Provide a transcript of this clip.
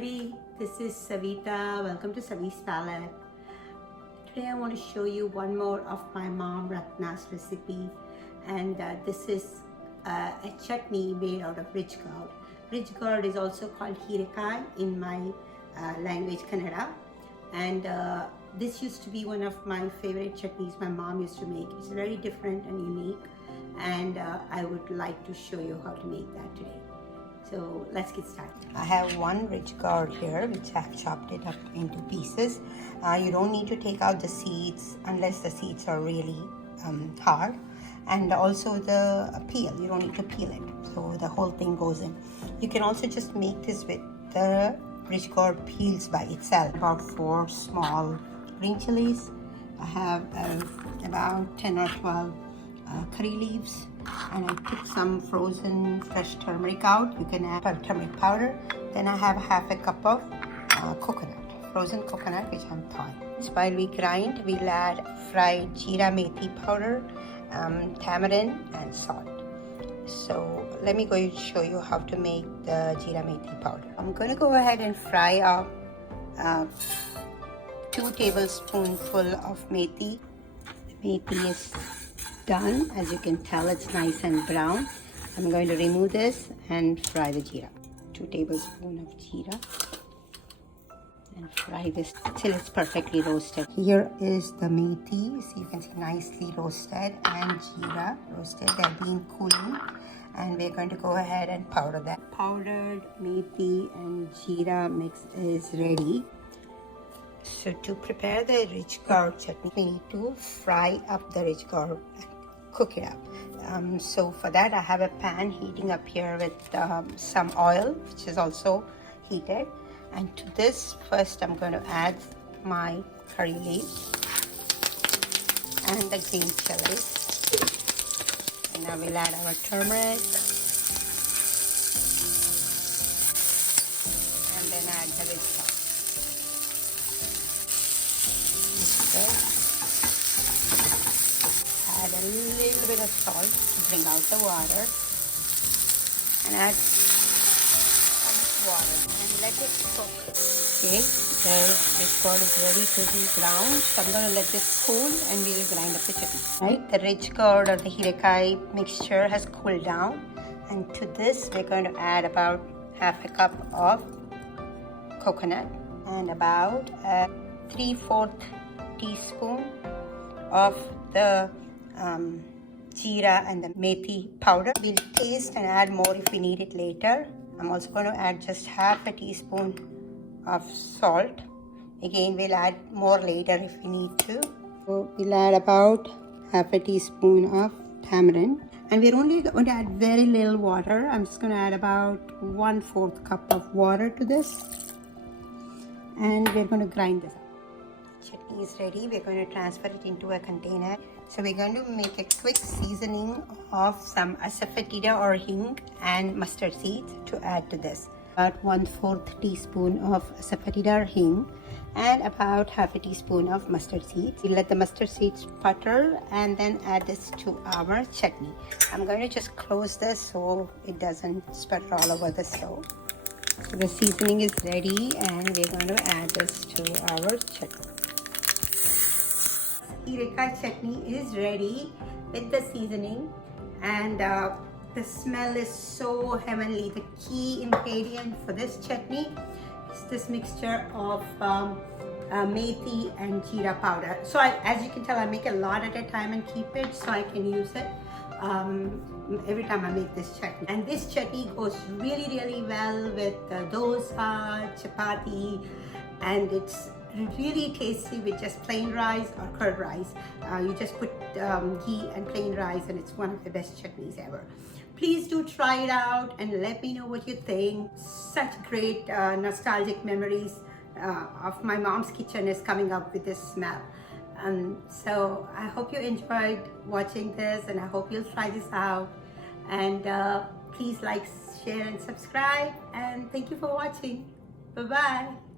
everybody, this is Savita. Welcome to Savi's Palette. Today I want to show you one more of my mom Ratna's recipe, and this is a chutney made out of rich gourd. Rich gourd is also called Heerekai in my language Kannada, and this used to be one of my favorite chutneys my mom used to make. It's very different and unique, and I would like to show you how to make that today. So let's get started. I have one rich gourd here which I have chopped it up into pieces. You don't need to take out the seeds unless the seeds are really hard, and also the peel, you don't need to peel it, so the whole thing goes in. You can also just make this with the rich gourd peels by itself. About 4 small green chilies. I have about 10 or 12 curry leaves, and I took some frozen fresh turmeric out. You can add turmeric powder. Then I have half a cup of frozen coconut, which I'm thawing. While we grind, we'll add fried Jeera Methi powder, tamarind, and salt. So let me go and show you how to make the Jeera Methi powder. I'm going to go ahead and fry up 2 tablespoonfuls of methi. The methi is done. As you can tell, it's nice and brown. I'm going to remove this and fry the jeera. 2 tablespoons of jeera, and fry this till it's perfectly roasted. Here is the methi, so you can see nicely roasted, and jeera roasted. They're being cooling, and we're going to go ahead and powder that. Powdered methi and jeera mix is ready. So to prepare the rich gourd chutney, we need to fry up the rich gourd and cook it up. So for that, I have a pan heating up here with some oil, which is also heated. And to this, first I'm going to add my curry leaves and the green chilies. And now we'll add our turmeric. And then add the rich gourd. Add a little bit of salt to bring out the water, and add some water and let it cook. Okay, the rich gourd is ready to be ground, so I'm going to let this cool and we will grind up the chutney. Right, the rich gourd or the Heerekai mixture has cooled down, and to this we're going to add about half a cup of coconut and about a 3/4 teaspoon of the jeera and the methi powder. We'll taste and add more if we need it later. I'm also going to add just half a teaspoon of salt. Again, we'll add more later if we need to. So we'll add about half a teaspoon of tamarind, and we're only going to add very little water. I'm just going to add about 1/4 cup of water to this, and we're going to grind this up. Chutney is ready. We're going to transfer it into a container. So we're going to make a quick seasoning of some asofoetida or hing and mustard seeds to add to this. About 1/4 teaspoon of asofoetida or hing and about half a teaspoon of mustard seeds. We'll let the mustard seeds sputter and then add this to our chutney. I'm going to just close this so it doesn't sputter all over the stove. So the seasoning is ready, and we're going to add this to our chutney. Heerekai chutney is ready with the seasoning, and the smell is so heavenly. The key ingredient for this chutney is this mixture of methi and jeera powder. So as you can tell, I make a lot at a time and keep it so I can use it every time I make this chutney. And this chutney goes really well with dosa, Chapathi, and it's really tasty with just plain rice or curd rice. You just put ghee and plain rice, and it's one of the best chutneys ever. Please do try it out and let me know what you think. Such great nostalgic memories of my mom's kitchen is coming up with this smell. So I hope you enjoyed watching this, and I hope you'll try this out. And please like, share, and subscribe. And thank you for watching. Bye-bye.